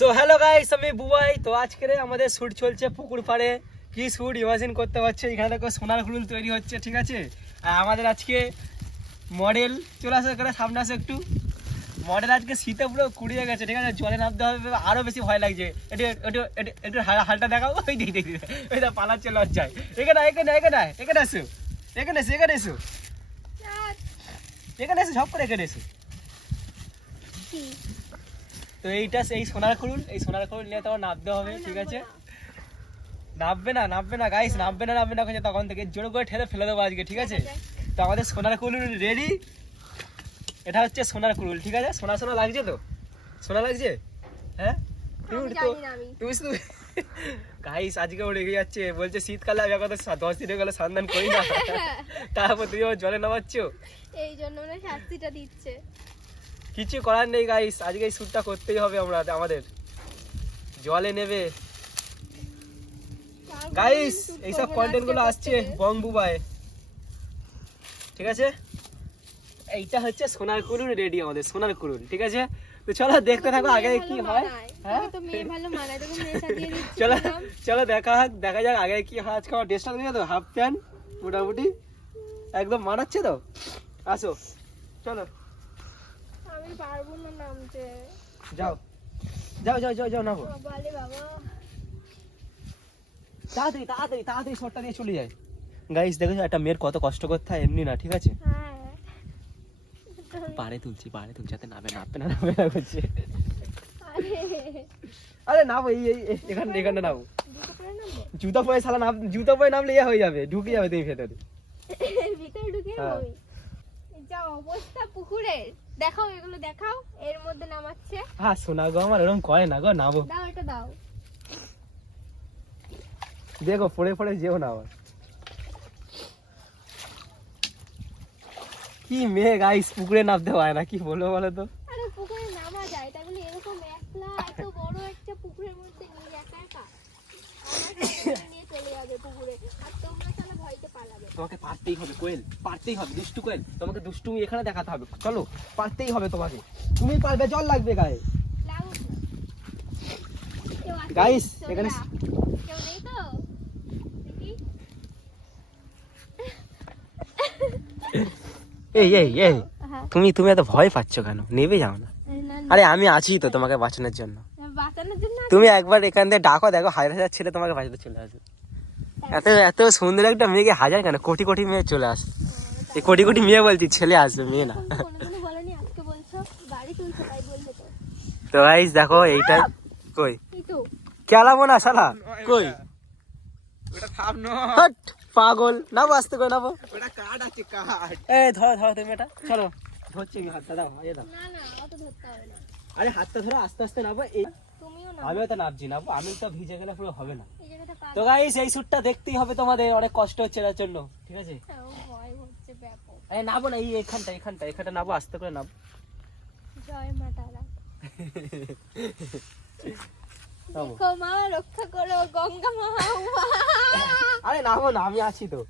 So hello guys আমি বুবাই। তো আজকে আমাদের শ্যুট চলছে পুকুর পাড়ে। কি শ্যুট ইমাজিন করতে পারছে? এখানে দেখো সোনার হুলুল তৈরি হচ্ছে ঠিক আছে? আর আমাদের আজকে মডেল চলে আসে এখানে সামনে আসে একটু। মডেল আজকে শীতে পুরো কুড়িয়ে গেছে ঠিক আছে? জলে নামতে হবে আরও বেশি ভয় লাগছে। একটু একটু একটু- হালটা দেখাও। ওই দেখ দেখ। ওই দা পালাচ্ছে লজ্জায়। এখানে এখানে এখানে এখানে এসো। এখানে এসো এখানে এসো। এখানে এসো সব করে এখানে এসো। তো এইটা সেই সোনার খুলুন এই সোনার খুলুন নিয়ে তোমার নামতে হবে ঠিক আছে? নামবে না নামবে না গাইস নামবে না নামবে না তখন থেকে জোর করে ঠেলে ফেলে দেবো আজকে ঠিক আছে? তো আমাদের সোনার কুলুল রেডি এটা হচ্ছে সোনার কুলুল ঠিক আছে? সোনা সোনা লাগছে তো? সোনা লাগছে? হ্যাঁ? তুমি শুধু গাইস আজকে ও রেগে যাচ্ছে বলছে শীতকালে আমি কথা দশ দিনে গেলে সন্ধান করি না। তারপর তুমি আমার জলে নামাচ্ছ? এই জন্য মানে শাস্তিটা দিচ্ছে। কিছু করার নেই গাইস আজকে এই শ্যুটটা করতেই হবে আমরা আমাদের। জলে নেবে। গাইস এইসব কন্টেন্টগুলো আসছে বং বুবাই ঠিক আছে? এইটা হচ্ছে সোনার কুরুল রেডি আমাদের সোনার কুরুল ঠিক আছে? তো চলো দেখতে থাকো আগে কি হয়। হ্যাঁ? চলো চলো দেখা যাক দেখা যাক আগে কি হয়। আজকে আমার ড্রেসটা দেখে তো হাফ প্যান্ট মোটামুটি। একদম মানাচ্ছে তো? আসো চলো। আমি পারব না নামতে। যাও। যাও যাও যাও যাও নামো। বাবালে বাবা। তাড়াতাড়ি তাড়াতাড়ি তাড়াতাড়ি শটটা চলে যায়। গাইস একটা মেয়ের কত কষ্ট করতে হয় এমনি না ঠিক আছে? হ্যাঁ। পাড়ে তুলছি পাড়ে তুলছি যাতে নামে নামবে না নামবে না করছে। আরে। নামো এই এই এখানে এখানে নামো। জুতা পরে সালা নাম জুতা পরে নামলে ইয়ে হয়ে যাবে ঢুকে যাবে তুমি ভেতরে। ভিতরে ঢুকে হ্যাঁ। যা অবস্থা পুকুরের দেখাও এগুলো দেখাও। এর মধ্যে নামাচ্ছে। হ্যাঁ শোনা গো আমার এরকম করে না গো নামো। দাও এটা দাও। দেখো পড়ে পড়ে যেও না আবার। কি মেয়ে গাইস পুকুরে নামতে হয় না কি বলব বলো তো? আরে পুকুরে নামা যায় তাহলে এরকম একলা এত বড় একটা পুকুরের মধ্যে নিয়ে একা একা আমার সাথে নিয়ে চলে যাবে পুকুরে আর তোমরা তাহলে ভয়তে পালাবে তোমাকে পারতেই হবে কোয়েল। পারতেই হবে দুষ্টু কোয়েল। তোমাকে দুষ্টুমি এখানে দেখাতে হবে। চলো পারতেই হবে তোমাকে। তুমি পারবে জল লাগবে গায়ে। চলে এখানে- এই এই এই। হ্যাঁ। তুমি তুমি এত ভয় পাচ্ছ কেন? নেবে যাও না। আরে আমি আছি তো তোমাকে বাঁচানোর জন্য। বাঁচানোর জন্য তুমি একবার এখান থেকে ডাকো দেখো হাজার হাজার ছেলে তোমাকে বাঁচাতে চলে আসবে। এত এত সুন্দর একটা মেয়েকে হাজার কেন? কোটি কোটি মেয়ে চলে আসে এই কোটি কোটি মেয়ে বলছি ছেলে আসবে মেয়ে না। তো। তো গাইস দেখো এইটা কই? এই তো কেলাবো না শালা। কই? ন পাগল। নাবো আস্তে করে নাবো। এই ধরো ধরো তুমি এটা। চলো ধরছি আমি হাতটা দাও এই দাও না না অত ধরতে হবে না। আরে হাতটা ধরো আস্তে আস্তে নাবো এই আমিও তো নাবছি নাবো। আমি তো ভিজে গেলে পুরো হবে না। তো গাইস এই স্যুটটা দেখতেই হবে তোমাদের অনেক কষ্ট হচ্ছে এটার জন্য ঠিক আছে? ব্যাপক। আরে নাবো না এই এখানটা এখানটা এখানটা নাবো আস্তে করে নাবো। জয় মা তারা নাবো রক্ষা করো গঙ্গা মা। মা। আরে না আমি আছি তো।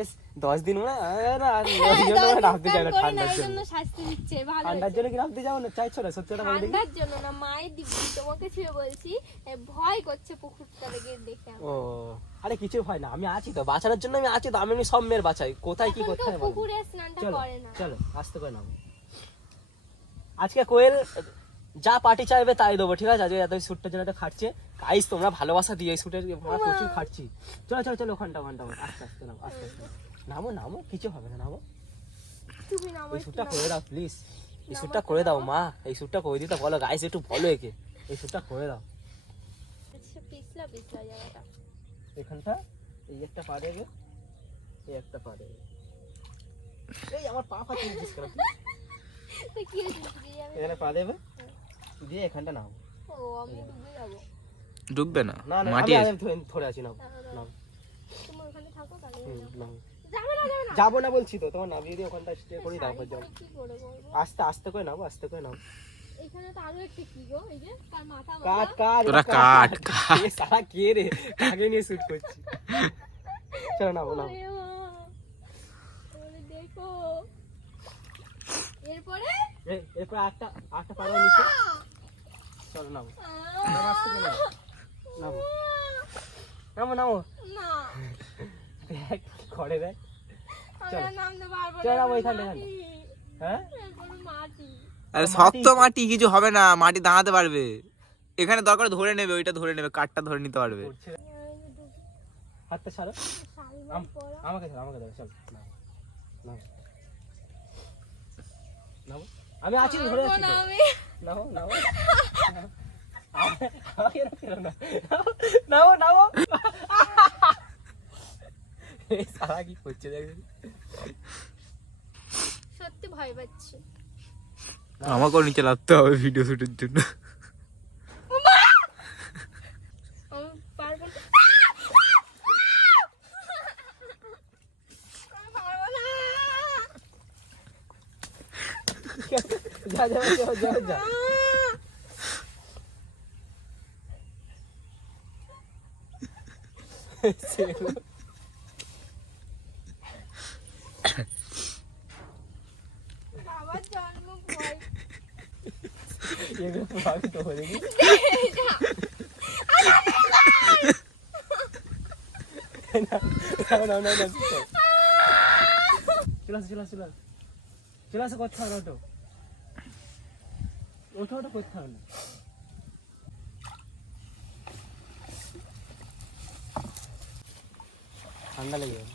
এস দশ দিন মনে হয়, না, চাই না না, ঠান্ডার জন্য। জন্য শাস্তি দিচ্ছে ভালো ঠান্ডার জন্য কি যাব না? চাইছো না সত্যি ঠান্ডার জন্য না দিব্যি তোমাকে ছিল বলছি ভয় করছে পুকুরটা দেখে দেখে ও আরে কিছু হয় না আমি আছি তো বাঁচানোর জন্য আমি আছি তো আমি সব মেয়ের বাঁচাই কোথায় কি করতে বলো? পুকুরে স্নানটা করে না। চলো আস্তে করে নাও আজকে কোয়েল যা পার্টি চাইবে তাই দেবো ঠিক আছে? আজকে এত শ্যুটটার জন্য তো খাটছে। গাইস তোমরা ভালোবাসা দিয়ে এই শ্যুটের আমরা প্রচুর খাটছি। চলো চলো চলো ওখানটা ওখানটা। আস্তে আস্তে নামো আস্তে আস্তে। নামো নামো কিছু হবে না নামো। এই শ্যুটটা করে দাও প্লিজ এই শ্যুটটা করে দাও মা। এই শ্যুটটা করে দিতে বলো গাইস একটু বলো একে। এই শ্যুটটা করে দাও। আচ্ছা, পিছলা পিছলা জায়গাটা। এখানটা এই একটা পা দেবে এই একটা পা দেবে। এই আমার পা পা তুলছিস কেন? কি হয়েছে এখানে পা দেবে। দিয়ে এখানটা নাও ও আমি ডুবে যাব। ডুববে না? মাটি আমি আছে। আমি ধরে- ধরে আছি নাও নাও তুমি ওখানে থাকো তাহলে নাও যাবে। না যাবে না। যাব না বলছি তো তোমার নামিয়ে দিয়ে ওখানটা স্টে করি তারপর বলব? আস্তে আস্তে করে নাও আস্তে করে নাও এখানে তো আরও একটা কি গো এই যে তার মাথা কাট কাট তোরা কাট, কাট। সারা কে রে? কাকে নিয়ে শুট করছি? চলো নাও নাও দেখো। এরপরে? এরপর আটটা আটটা পা দাও নিচে চলো নামো। নামো নামো। নামো নামো। দেখ চলো। চলো। হ্যাঁ? আরে শক্ত মাটি- কিছু হবে না মাটি দাঁড়াতে পারবে। এখানে দরকার ধরে নেবে ওইটা ধরে নেবে কাঠটা ধরে নিতে পারবে। হাতটা ছাড়ো। আমাকে আমাকে ধরো চল আমি আছি ধরে আছি। নাও নাও আমাকে এরকম করো না। নাও নাও এই সারা কি করছে দেখবি সত্যি ভয় পাচ্ছি। আমাকেও নিচে লাগতে হবে ভিডিও শুটের জন্য আমি পারব না আমি পারব না যা যা যা যা যা বাবার জন্ম ভয় এগুলো পুরো আমি তো বলে দিই না না না না চলে আসো চলে আসো চলে আসো চলে আসো করতে হবে না ওটো ওঠো ওটো করতে হবে না ঠান্ডা লেগে যাবে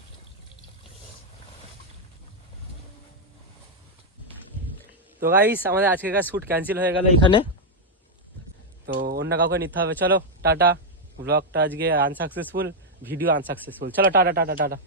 তো গাইস আমাদের আজকেকার শ্যুট ক্যান্সেল হয়ে গেল এখানে? তো অন্য কাউকে নিতে হবে চলো টাটা ব্লগটা আজকে আনসাকসেসফুল ভিডিও আনসাকসেসফুল চলো টাটা টাটা টাটা